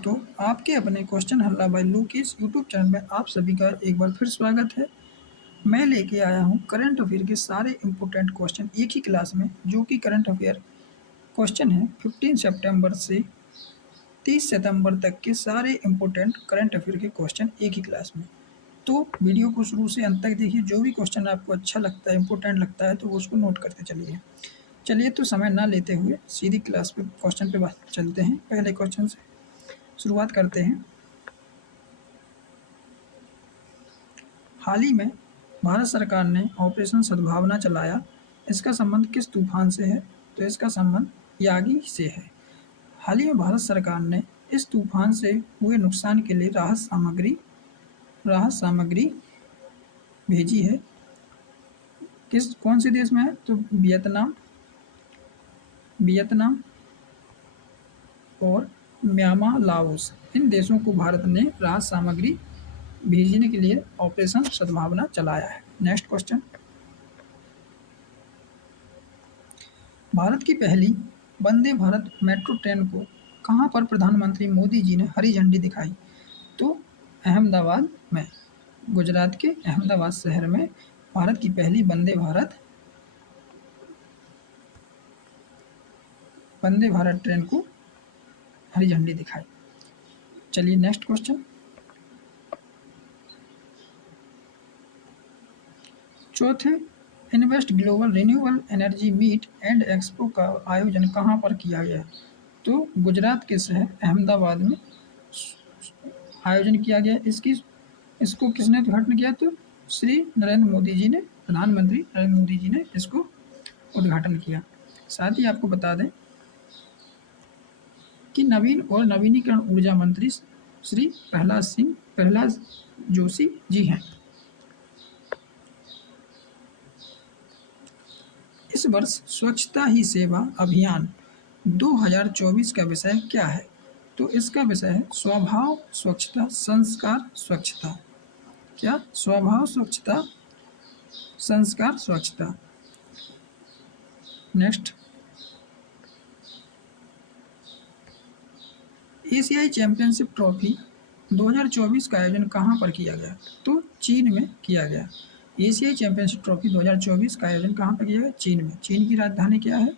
दोस्तों, आपके अपने क्वेश्चन हल्ला बाय लोकेश यूट्यूब चैनल में आप सभी का एक बार फिर स्वागत है। मैं लेके आया हूँ करंट अफेयर के सारे इम्पोर्टेंट क्वेश्चन एक ही क्लास में, जो कि करंट अफेयर क्वेश्चन है 15 सितंबर से 30 सितंबर तक के सारे इम्पोर्टेंट करंट अफेयर के क्वेश्चन एक ही क्लास में। तो वीडियो को शुरू से अंत तक देखिए, जो भी क्वेश्चन आपको अच्छा लगता है, इम्पोर्टेंट लगता है, तो उसको नोट करते चलिए। चलिए, तो समय ना लेते हुए सीधी क्लास पे क्वेश्चन पे बात चलते हैं। पहले क्वेश्चन से शुरुआत करते हैं। हाल ही में भारत सरकार ने ऑपरेशन सद्भावना चलाया। इसका संबंध किस तूफान से है? तो इसका संबंध यागी से है। हाल ही में भारत सरकार ने इस तूफान से हुए नुकसान के लिए राहत सामग्री भेजी है। कौन से देश में है? तो वियतनाम और म्यांमार, लाओस, इन देशों को भारत ने राहत सामग्री भेजने के लिए ऑपरेशन सद्भावना चलाया है। Next question. भारत की पहली वंदे भारत मेट्रो ट्रेन को कहाँ पर प्रधानमंत्री मोदी जी ने हरी झंडी दिखाई? तो अहमदाबाद में, गुजरात के अहमदाबाद शहर में भारत की पहली वंदे भारत ट्रेन को हरी झंडी दिखाई। चलिए नेक्स्ट क्वेश्चन। चौथे invest global renewable energy meet and expo का आयोजन कहाँ पर किया गया? तो गुजरात के शहर अहमदाबाद में आयोजन किया गया। इसको किसने उद्घाटन किया? तो प्रधानमंत्री नरेंद्र मोदी जी ने इसको उद्घाटन किया। साथ ही आपको बता दें कि नवीन और नवीनीकरण ऊर्जा मंत्री श्री प्रहलाद जोशी जी हैं। इस वर्ष स्वच्छता ही सेवा अभियान 2024 का विषय क्या है? तो इसका विषय है स्वभाव स्वच्छता संस्कार स्वच्छता। क्या? स्वभाव स्वच्छता संस्कार स्वच्छता। नेक्स्ट। एशियाई चैंपियनशिप ट्रॉफी 2024 का आयोजन कहाँ पर किया गया? तो चीन में किया गया। एशियाई चैंपियनशिप ट्रॉफी 2024 का आयोजन कहाँ पर किया गया? चीन में। चीन की राजधानी क्या है?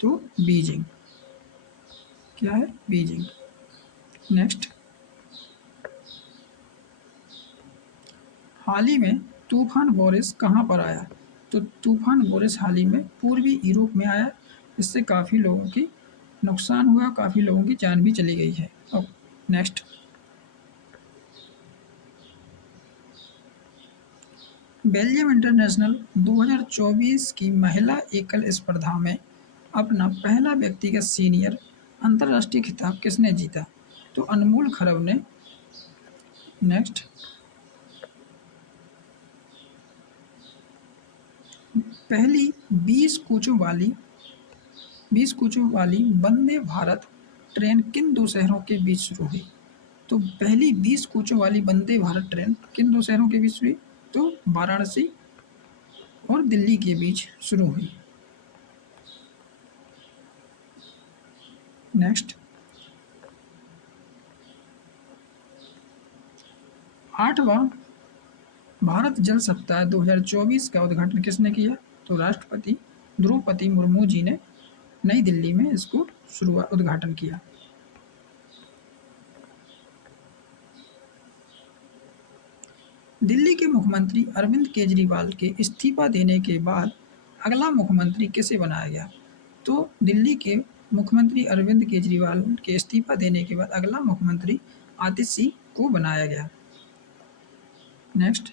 तो बीजिंग। क्या है? बीजिंग। नेक्स्ट। हाल ही में तूफान बोरिस कहाँ पर आया? तो तूफान बोरिस हाल ही में पूर्वी यूरोप में आया। इससे काफ़ी लोगों की नुकसान हुआ, काफ़ी लोगों की जान भी चली गई है। नेक्स्ट। बेल्जियम इंटरनेशनल 2024 की महिला एकल स्पर्धा में अपना पहला व्यक्तिगत सीनियर अंतर्राष्ट्रीय खिताब किसने जीता? तो अनमोल खरब ने। नेक्स्ट। पहली 20 कोचों वाली वंदे भारत ट्रेन किन दो शहरों के बीच शुरू हुई? तो पहली 20 कोचों वाली वंदे भारत ट्रेन किन दो शहरों के बीच हुई? तो वाराणसी और दिल्ली के बीच शुरू हुई। नेक्स्ट। 8वां भारत जल सप्ताह 2024 का उद्घाटन किसने किया? तो राष्ट्रपति द्रौपदी मुर्मू जी ने नई दिल्ली में इसको उद्घाटन किया। दिल्ली के मुख्यमंत्री अरविंद केजरीवाल के इस्तीफा देने के बाद अगला मुख्यमंत्री किसे बनाया गया? तो दिल्ली के मुख्यमंत्री अरविंद केजरीवाल के इस्तीफा देने के बाद अगला मुख्यमंत्री आतिश सिंह को बनाया गया। नेक्स्ट।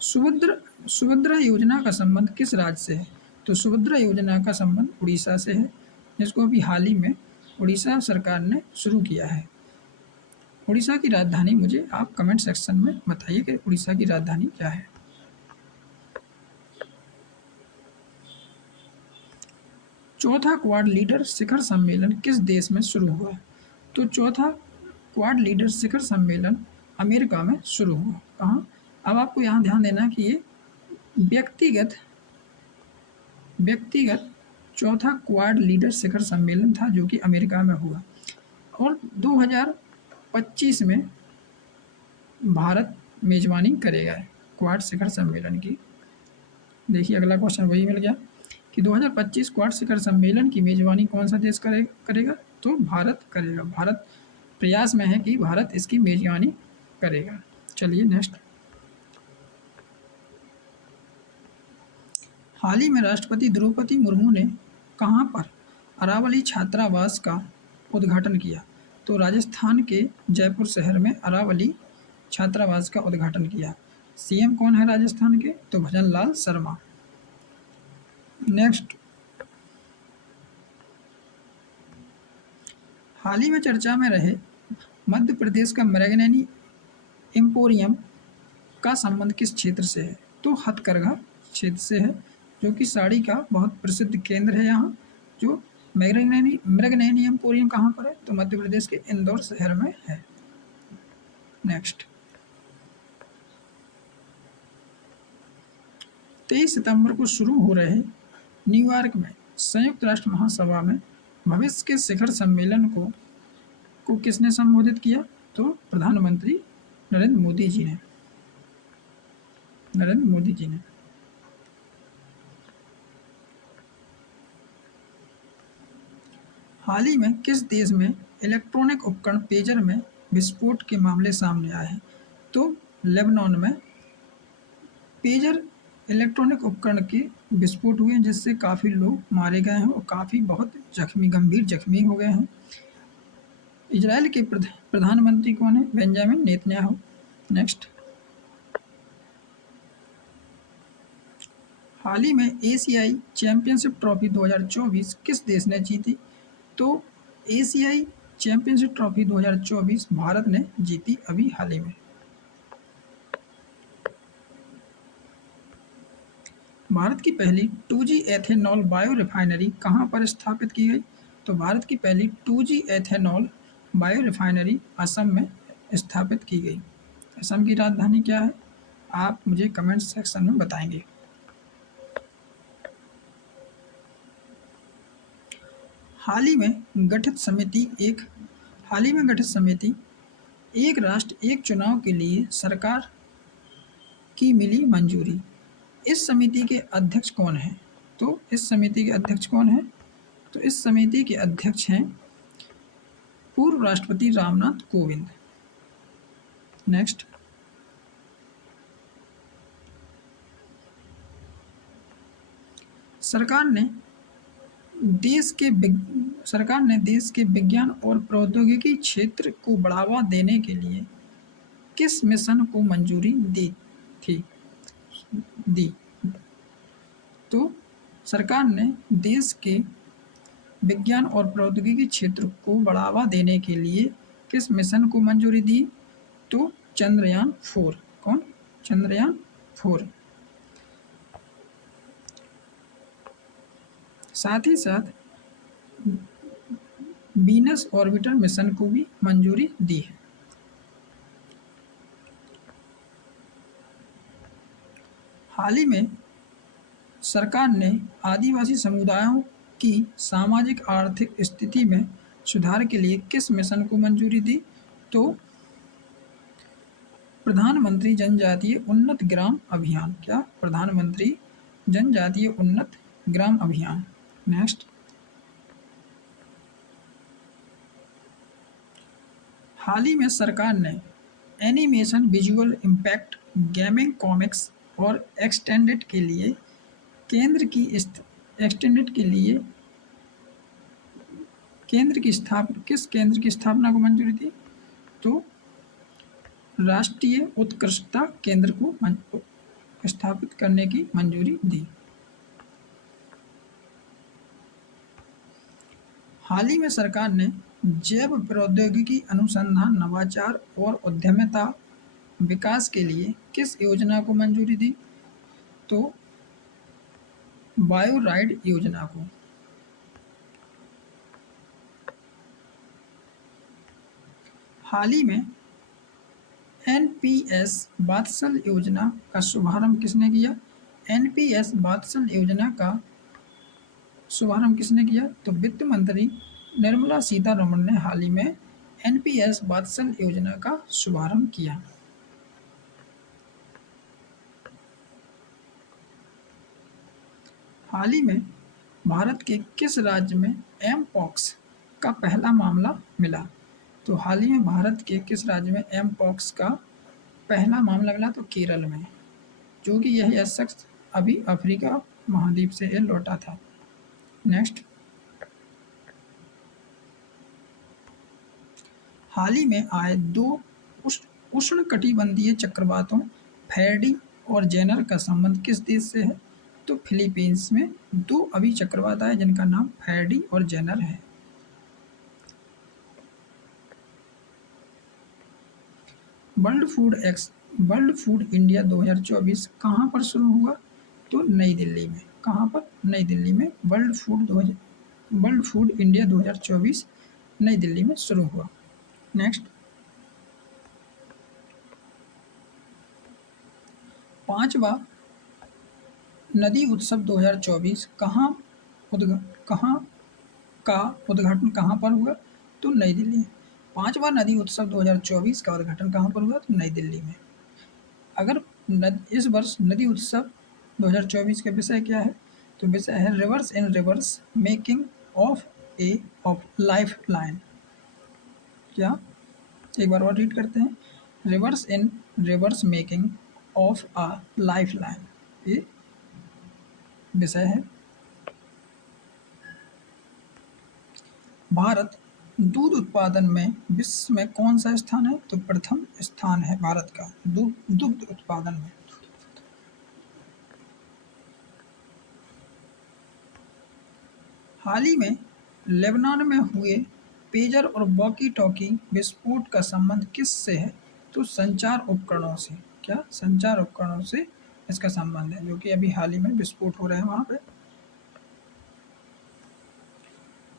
सुभद्रा योजना का संबंध किस राज्य से है? तो सुभद्रा योजना का संबंध उड़ीसा से है, जिसको अभी हाल ही में उड़ीसा सरकार ने शुरू किया है। उड़ीसा की राजधानी मुझे आप कमेंट सेक्शन में बताइए कि उड़ीसा की राजधानी क्या है। चौथा क्वाड लीडर शिखर सम्मेलन किस देश में शुरू हुआ? तो चौथा क्वाड लीडर शिखर सम्मेलन अमेरिका में शुरू हुआ। कहाँ? अब आपको यहाँ ध्यान देना कि ये व्यक्तिगत व्यक्तिगत चौथा क्वाड लीडर शिखर सम्मेलन था जो कि अमेरिका में हुआ। और 2025 में भारत मेजबानी करेगा क्वाड शिखर सम्मेलन की। देखिए अगला क्वेश्चन वही मिल गया कि 2025 क्वाड शिखर सम्मेलन की मेजबानी कौन सा देश करेगा, तो भारत करेगा। भारत प्रयास में है कि भारत इसकी मेजबानी करेगा। चलिए नेक्स्ट। हाल ही में राष्ट्रपति द्रौपदी मुर्मू ने कहाँ पर अरावली छात्रावास का उद्घाटन किया, तो राजस्थान के जयपुर शहर में अरावली छात्रावास का उद्घाटन किया। सीएम कौन है राजस्थान के, तो भजन लाल शर्मा। नेक्स्ट, हाल ही में चर्चा में रहे मध्य प्रदेश का मृगनयनी एम्पोरियम का संबंध किस क्षेत्र से है, तो हथकरघा क्षेत्र से है, जो कि साड़ी का बहुत प्रसिद्ध केंद्र है। यहाँ जो मृगनयनी एम्पोरियम कहाँ पर है, तो मध्य प्रदेश के इंदौर शहर में है। नेक्स्ट, 23 सितंबर को शुरू हो रहे न्यूयॉर्क में संयुक्त राष्ट्र महासभा में भविष्य के शिखर सम्मेलन को किसने संबोधित किया, तो प्रधानमंत्री नरेंद्र मोदी जी ने। हाल ही में किस देश में इलेक्ट्रॉनिक उपकरण पेजर में विस्फोट के मामले सामने आए हैं, तो लेबनान में पेजर इलेक्ट्रॉनिक उपकरण के विस्फोट हुए जिससे काफ़ी लोग मारे गए हैं और काफ़ी बहुत गंभीर जख्मी हो गए हैं। इजराइल के प्रधानमंत्री कौन है, बेंजामिन नेतन्याहू। नेक्स्ट, हाल ही में एशियाई चैंपियनशिप ट्रॉफी 2024 किस देश ने जीती, तो एशियाई चैंपियनशिप ट्रॉफी 2024 भारत ने जीती अभी हाल ही में। भारत की पहली 2G एथेनॉल बायो रिफाइनरी कहाँ पर स्थापित की गई, तो भारत की पहली 2G ethanol bio refinery Assam में स्थापित की गई। असम की राजधानी क्या है, आप मुझे कमेंट सेक्शन में बताएंगे। हाल ही में गठित समिति एक राष्ट्र एक चुनाव के लिए सरकार की मिली मंजूरी। इस समिति के अध्यक्ष कौन हैं, तो इस समिति के अध्यक्ष हैं पूर्व राष्ट्रपति रामनाथ कोविंद। नेक्स्ट, सरकार ने देश के विज्ञान और प्रौद्योगिकी क्षेत्र को बढ़ावा देने के लिए किस मिशन को मंजूरी दी, तो सरकार ने देश के विज्ञान और प्रौद्योगिकी क्षेत्र को बढ़ावा देने के लिए किस मिशन को मंजूरी दी, तो चंद्रयान 4। कौन, चंद्रयान 4। साथ ही साथ वीनस ऑर्बिटर मिशन को भी मंजूरी दी है। हाल ही में सरकार ने आदिवासी समुदायों की सामाजिक आर्थिक स्थिति में सुधार के लिए किस मिशन को मंजूरी दी, तो प्रधानमंत्री जनजातीय उन्नत ग्राम अभियान। क्या, प्रधानमंत्री जनजातीय उन्नत ग्राम अभियान। नेक्स्ट, हाल ही में सरकार ने animation, visual impact, gaming, comics और एक्सटेंडेड के लिए केंद्र की स्थापना को मंजूरी दी, तो राष्ट्रीय उत्कृष्टता केंद्र को स्थापित करने की मंजूरी दी। हाल ही में सरकार ने जैव प्रौद्योगिकी अनुसंधान, नवाचार और उद्यमिता विकास के लिए किस योजना को मंजूरी दी, तो बायोराइड योजना को। हाल ही में NPS वात्सल योजना का शुभारंभ किसने किया, NPS वात्सल योजना का शुभारंभ किसने किया? तो वित्त मंत्री निर्मला सीतारमण ने हाल ही में एनपीएस वात्सल योजना का शुभारंभ किया। हाल ही में भारत के किस राज्य में एम पॉक्स का पहला मामला मिला? तो हाल ही में भारत के किस राज्य में एम पॉक्स का पहला मामला मिला? तो केरल में, जो कि यह शख्स अभी अफ्रीका महाद्वीप से लौटा था। नेक्स्ट, हाल ही में आए दो उष्णकटिबंधीय चक्रवातों फैडी और जेनर का संबंध किस देश से है? तो फिलीपींस में दो अभी चक्रवात आए जिनका नाम फैडी और जेनर है। वर्ल्ड फूड इंडिया 2024 कहाँ पर शुरू हुआ? तो नई दिल्ली में। कहाँ पर? नई दिल्ली में वर्ल्ड फूड इंडिया 2024 नई दिल्ली में शुरू हुआ। नेक्स्ट, 5वां नदी उत्सव 2024 कहाँ का उद्घाटन कहाँ पर हुआ? तो नई दिल्ली में। 5वां नदी उत्सव 2024 का उद्घाटन कहाँ पर हुआ? तो नई दिल्ली में। अगर इस वर्ष नदी उत्सव 2024 का विषय क्या है? तो विषय है reverse in reverse making of life line. क्या? एक बार और रीड करते हैं, reverse in reverse making of a life line, ये विषय है। भारत दूध उत्पादन में विश्व में कौन सा स्थान है? तो प्रथम स्थान है भारत का दुग्ध उत्पादन में। हाल ही में लेबनान में हुए पेजर और वॉकी टॉकी विस्फोट का संबंध किस से है? तो संचार उपकरणों से। क्या? संचार उपकरणों से इसका संबंध है, जो कि अभी हाल ही में विस्फोट हो रहे हैं वहां पे।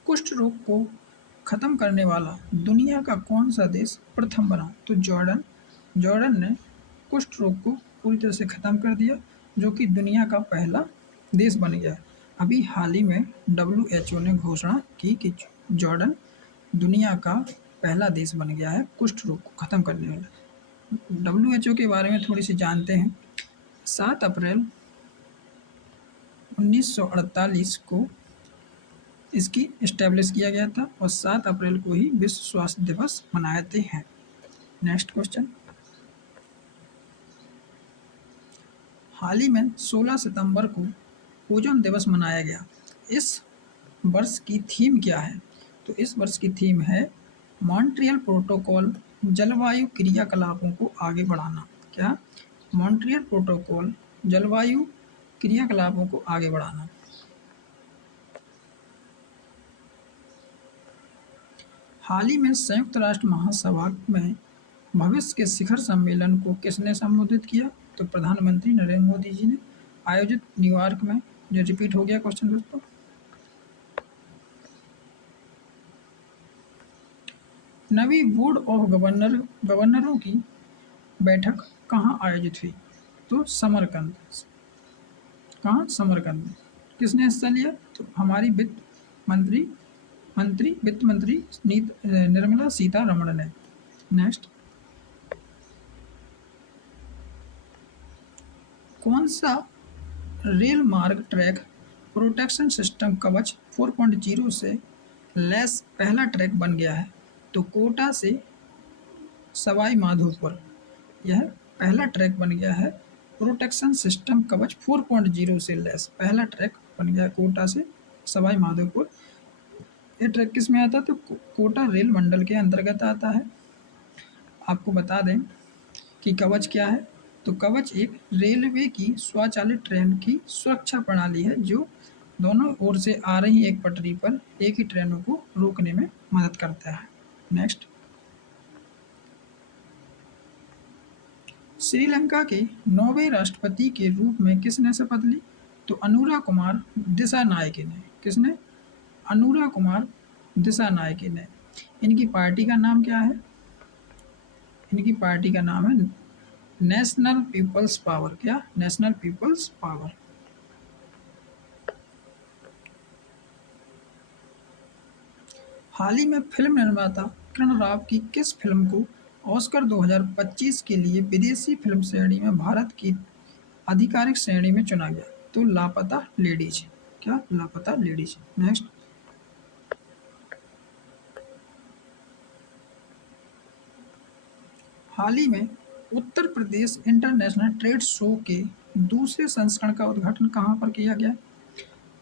कुष्ठ रोग को खत्म करने वाला दुनिया का कौन सा देश प्रथम बना? तो जॉर्डन ने कुष्ठ रोग को पूरी तरह से खत्म कर दिया, जो कि दुनिया का पहला देश बन गया। अभी हाल ही में WHO ने घोषणा की कि जॉर्डन दुनिया का पहला देश बन गया है कुष्ठ रोग को खत्म करने वाला। WHO के बारे में थोड़ी सी जानते हैं। 7 अप्रैल 1948 को इसकी इस्टेब्लिश किया गया था और 7 अप्रैल को ही विश्व स्वास्थ्य दिवस मनाते हैं। नेक्स्ट क्वेश्चन, हाल ही में 16 सितंबर को ओजोन दिवस मनाया गया। इस वर्ष की थीम क्या है? तो इस वर्ष की थीम है मॉन्ट्रियल प्रोटोकॉल जलवायु क्रियाकलापों को आगे बढ़ाना। क्या? मॉन्ट्रियल प्रोटोकॉल जलवायु क्रियाकलापों को आगे बढ़ाना। हाल ही में संयुक्त राष्ट्र महासभा में भविष्य के शिखर सम्मेलन को किसने संबोधित किया? तो प्रधानमंत्री नरेंद्र मोदी जी ने, आयोजित न्यूयॉर्क में। जो रिपीट हो गया क्वेश्चन दोस्तों। नवी बोर्ड ऑफ गवर्नरों की बैठक कहाँ आयोजित हुई? तो समरकंद। कहाँ? समरकंद में। किसने हिस्सा लिया? तो हमारी वित्त मंत्री निर्मला सीतारमण ने। नेक्स्ट, कौन सा रेल मार्ग ट्रैक प्रोटेक्शन सिस्टम कवच 4.0 से लैस पहला ट्रैक बन गया है? तो कोटा से सवाई माधोपुर यह पहला ट्रैक बन गया है। प्रोटेक्शन सिस्टम कवच 4.0 से लैस पहला ट्रैक बन गया है कोटा से सवाई माधोपुर। ये ट्रैक किस में आता है? तो कोटा रेल मंडल के अंतर्गत आता है। आपको बता दें कि कवच क्या है। तो कवच एक रेलवे की स्वचालित ट्रेन की सुरक्षा प्रणाली है, जो दोनों ओर से आ रही एक पटरी पर एक ही ट्रेनों को रोकने में मदद करता है। नेक्स्ट, श्रीलंका के 9वें राष्ट्रपति के रूप में किसने शपथ ली? तो अनुरा कुमार दिसानायके ने। किसने? अनुरा कुमार दिसानायके ने। इनकी पार्टी का नाम क्या है? इनकी पार्टी का नाम है नेशनल पीपल्स पावर। क्या? National people's power. हाल ही में फिल्म निर्माता किरण राव की किस फिल्म को ऑस्कर 2025 के लिए विदेशी फिल्म श्रेणी में भारत की आधिकारिक श्रेणी में चुना गया? तो लापता लेडीज। क्या? लापता लेडीज। नेक्स्ट। हाल ही में Uttar Pradesh international trade show के दूसरे संस्करण का उद्घाटन कहाँ पर किया गया?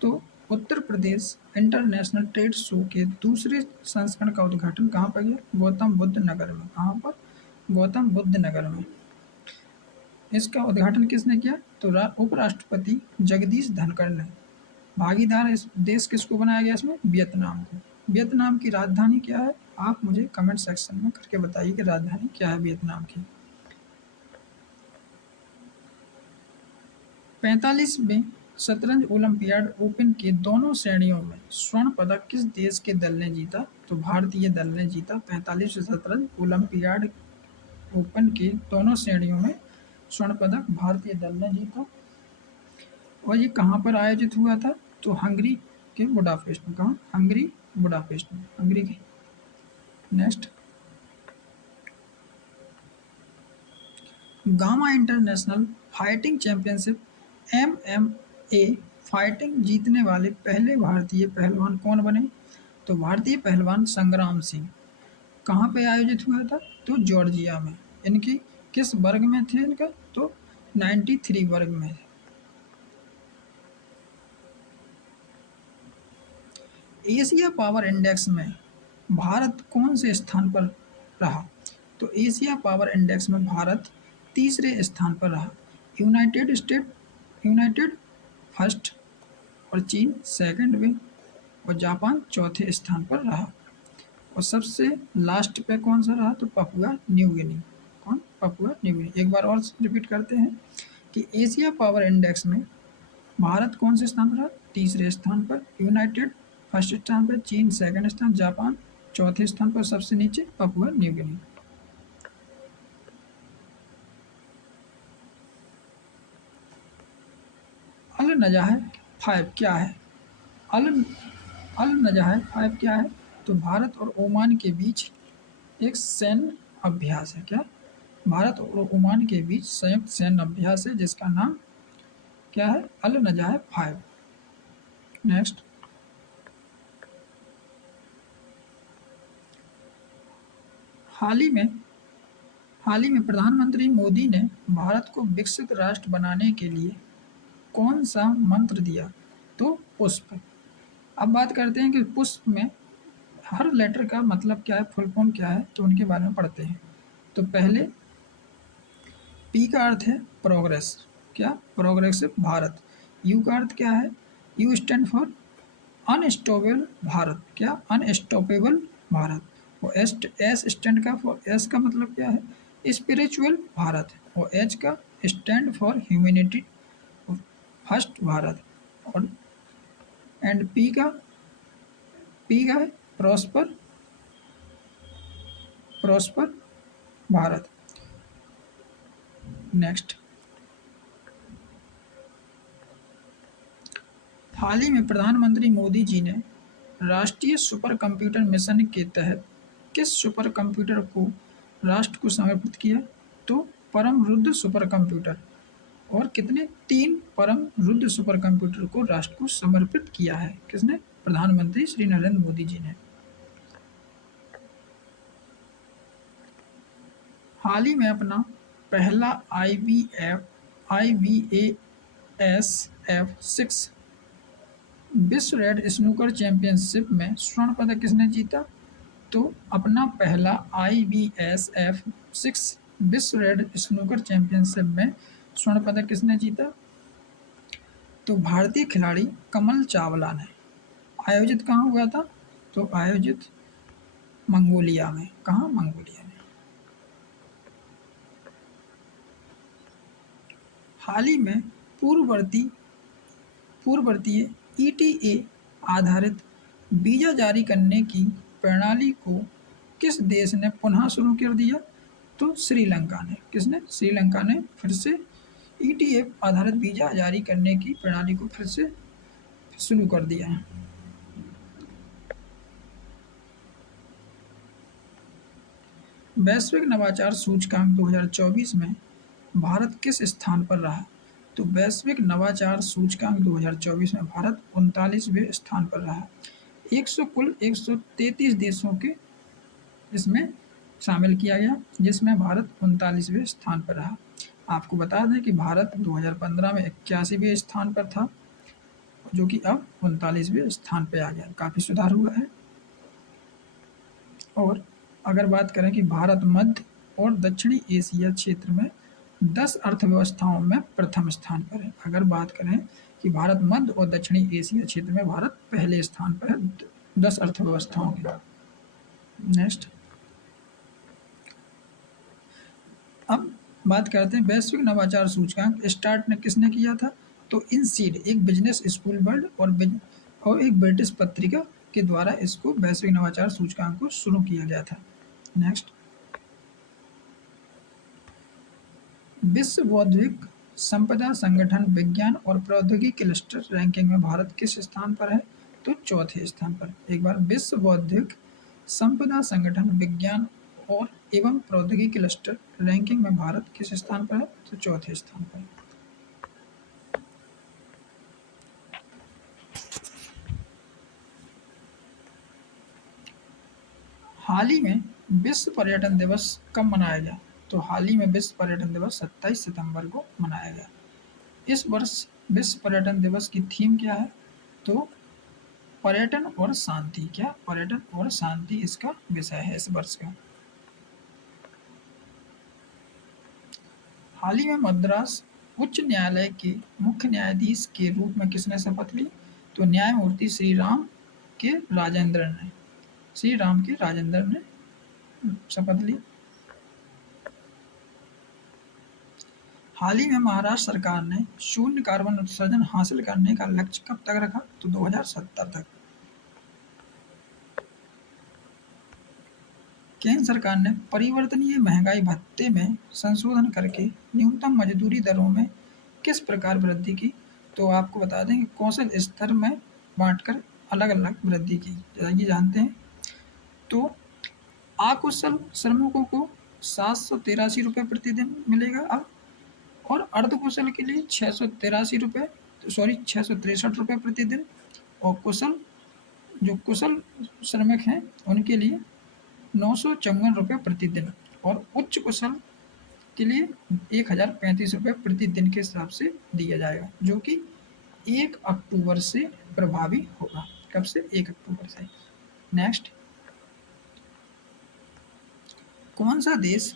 तो Uttar Pradesh international trade show के दूसरे संस्करण का उद्घाटन कहाँ पर किया? गौतम बुद्ध नगर में। कहाँ पर? गौतम बुद्ध नगर में। इसका उद्घाटन किसने किया? तो उपराष्ट्रपति जगदीश धनखड़ ने। भागीदार इस देश किसको बनाया गया इसमें? वियतनाम को। वियतनाम की राजधानी क्या है? आप मुझे कमेंट सेक्शन में करके बताइए कि राजधानी क्या है वियतनाम की। 45वें शतरंज ओलंपियाड ओपन के दोनों श्रेणियों में स्वर्ण पदक किस देश के दल ने जीता? तो भारतीय दल ने जीता 45वें शतरंज ओलंपियाड ओपन के दोनों श्रेणियों में स्वर्ण पदक भारतीय दल ने जीता। और ये कहाँ पर आयोजित हुआ था? तो हंगरी के बुडापेस्ट में। कहाँ? हंगरी, बुडापेस्ट में, हंगरी के। Next. Gamma international fighting championship MMA fighting जीतने वाले पहले भारतीय पहलवान कौन बने? तो भारतीय पहलवान संग्राम सिंह। कहाँ पे आयोजित हुआ था? तो जॉर्जिया में। इनकी किस वर्ग में थे इनका? तो 93 वर्ग में। एशिया पावर इंडेक्स में भारत कौन से स्थान पर रहा? तो एशिया पावर इंडेक्स में भारत तीसरे स्थान पर रहा। यूनाइटेड फर्स्ट और चीन सेकंड में और जापान चौथे स्थान पर रहा। और सबसे लास्ट पे कौन सा रहा? तो पपुआ न्यू गिनी। कौन? Papua New Guinea. एक बार और रिपीट करते हैं कि एशिया पावर इंडेक्स में भारत कौन से स्थान पर रहा? तीसरे स्थान पर। यूनाइटेड फर्स्ट स्थान पर, चीन सेकंड स्थान, जापान चौथे स्थान पर, सबसे नीचे पपुआ न्यू गिनी। अल नजाह 5 क्या है? अल अल नजाह 5 क्या है? तो भारत और ओमान के बीच एक सैन्य अभ्यास है। क्या? भारत और ओमान के बीच संयुक्त सैन्य अभ्यास है जिसका नाम क्या है? अल नजाह 5। नेक्स्ट। हाल ही में हाल ही में प्रधानमंत्री मोदी ने भारत को विकसित राष्ट्र बनाने के लिए कौन सा मंत्र दिया? तो पुष्प। अब बात करते हैं कि पुष्प में हर लेटर का मतलब क्या है, फुल फॉर्म क्या है, तो उनके बारे में पढ़ते हैं। तो पहले पी का अर्थ है प्रोग्रेस। क्या? प्रोग्रेसिव भारत। यू का अर्थ क्या है? You stand for unstoppable Bharat. क्या? अनस्टॉपेबल भारत। और एस स्टैंड का फॉर एस का मतलब क्या है? स्पिरिचुअल भारत। और एच का stand for humanity, first Bharat. और एंड पी का है प्रॉस्पर, प्रॉस्पर भारत। नेक्स्ट। हाल ही में प्रधानमंत्री मोदी जी ने राष्ट्रीय सुपर कंप्यूटर मिशन के तहत किस सुपर कंप्यूटर को राष्ट्र को समर्पित किया? तो परम रुद्र सुपर कंप्यूटर। और कितने? 3 परम रुद्र सुपर कंप्यूटर को राष्ट्र को समर्पित किया है। किसने? प्रधानमंत्री श्री नरेंद्र मोदी जी ने। हाल ही में अपना पहला IBASF6 विश्व रेड स्नूकर चैंपियनशिप में स्वर्ण पदक किसने जीता? तो अपना पहला IBSF6 विश्व रेड स्नूकर चैंपियनशिप में स्वर्ण पदक किसने जीता? तो भारतीय खिलाड़ी कमल चावला ने। आयोजित कहाँ हुआ था? तो आयोजित मंगोलिया में। कहाँ? मंगोलिया में। हाल ही में पूर्ववर्तीय ETA आधारित वीजा जारी करने की प्रणाली को किस देश ने पुनः शुरू कर दिया? तो श्रीलंका ने। किसने? श्रीलंका ने फिर से ETA आधारित वीजा जारी करने की प्रणाली को फिर से शुरू कर दिया है। वैश्विक नवाचार सूचकांक 2024 में भारत किस स्थान पर रहा? तो वैश्विक नवाचार सूचकांक 2024 में भारत 39वें स्थान पर रहा। कुल 133 देशों के इसमें शामिल किया गया, जिसमें भारत 39वें स्थान पर रहा। आपको बता दें कि भारत 2015 में 81वें स्थान पर था, जो कि अब 39वें स्थान पर आ गया। काफ़ी सुधार हुआ है। और अगर बात करें कि भारत मध्य और दक्षिणी एशिया क्षेत्र में 10 अर्थव्यवस्थाओं में प्रथम स्थान पर है। अगर बात करें कि भारत मध्य और दक्षिणी एशिया क्षेत्र में भारत पहले स्थान पर है 10 अर्थव्यवस्थाओं के। नेक्स्ट, अब बात करते हैं वैश्विक नवाचार सूचकांक स्टार्ट ने किसने किया था? तो इनसीड, एक बिजनेस स्कूल वर्ल्ड और एक ब्रिटिश पत्रिका के द्वारा इसको वैश्विक नवाचार सूचकांक को शुरू किया गया था। नेक्स्ट, विश्व बौद्धिक संपदा संगठन विज्ञान और प्रौद्योगिकी क्लस्टर रैंकिंग में भारत किस स्थान पर है? तो चौथे स्थान पर। एक बार, विश्व बौद्धिक संपदा संगठन विज्ञान और एवं प्रौद्योगिकी क्लस्टर रैंकिंग में भारत किस स्थान पर है? तो चौथे स्थान पर। हाल ही में विश्व पर्यटन दिवस कब मनाया गया? तो हाल ही में विश्व पर्यटन दिवस 27 सितंबर को मनाया गया। इस वर्ष विश्व पर्यटन दिवस की थीम क्या है? तो पर्यटन और शांति। क्या? पर्यटन और शांति इसका विषय है इस वर्ष का। हाल ही में मद्रास उच्च न्यायालय के मुख्य न्यायाधीश के रूप में किसने शपथ ली? तो न्यायमूर्ति श्री राम के राजेंद्रन ने शपथ ली। हाल ही में महाराष्ट्र सरकार ने शून्य कार्बन उत्सर्जन हासिल करने का लक्ष्य कब तक रखा? तो 2070 तक। केंद्र सरकार ने परिवर्तनीय महंगाई भत्ते में संशोधन करके न्यूनतम मजदूरी दरों में किस प्रकार वृद्धि की? तो आपको बता दें कि कौशल स्तर में बांटकर अलग अलग वृद्धि की, जैसा कि जानते हैं। तो अकुशल श्रमिकों को 783 रुपये प्रतिदिन मिलेगा अब, और अर्धकुशल के लिए 663 रुपये प्रतिदिन, और कुशल श्रमिक हैं उनके लिए 954 रुपये प्रतिदिन, और उच्च कुशल के लिए 1035 रुपये प्रतिदिन के हिसाब से दिया जाएगा, जो कि 1 अक्टूबर से प्रभावी होगा। कब से? 1 अक्टूबर से। नेक्स्ट, कौन सा देश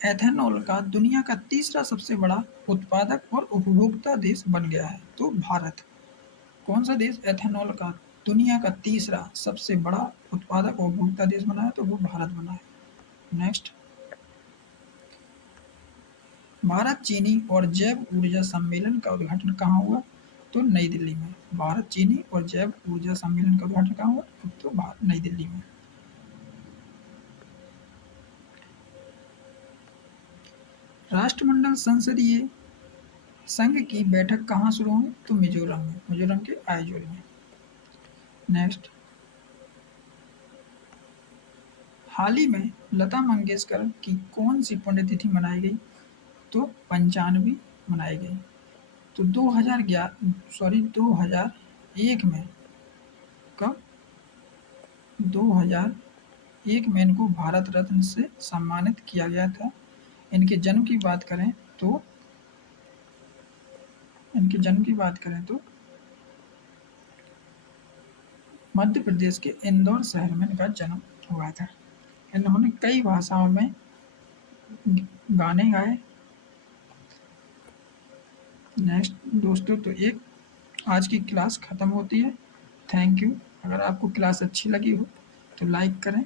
एथेनॉल का दुनिया का तीसरा सबसे बड़ा उत्पादक और उपभोक्ता देश बन गया है? तो भारत। कौन सा देश एथेनॉल का दुनिया का तीसरा सबसे बड़ा उत्पादक और उपभोक्ता देश बना है? तो वो भारत बना है। नेक्स्ट, भारत चीनी और जैव ऊर्जा सम्मेलन का उद्घाटन कहाँ हुआ? तो नई दिल्ली में। भारत चीनी और जैव ऊर्जा सम्मेलन का उद्घाटन कहाँ हुआ? तो नई दिल्ली में। राष्ट्रमंडल संसदीय संघ की बैठक कहाँ शुरू हुई? तो मिजोरम में, मिजोरम के आइजोल में। नेक्स्ट, हाल ही में लता मंगेशकर की कौन सी पुण्यतिथि मनाई गई? तो 95वीं मनाई गई। तो 2001 में, कब? 2001 में इनको भारत रत्न से सम्मानित किया गया था। इनके जन्म की बात करें तो मध्य प्रदेश के इंदौर शहर में इनका जन्म हुआ था। इन्होंने कई भाषाओं में गाने गाए। नेक्स्ट दोस्तों, तो एक आज की क्लास ख़त्म होती है। Thank you. अगर आपको क्लास अच्छी लगी हो तो लाइक करें,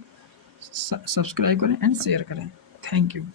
सब्सक्राइब करें एंड शेयर करें। Thank you.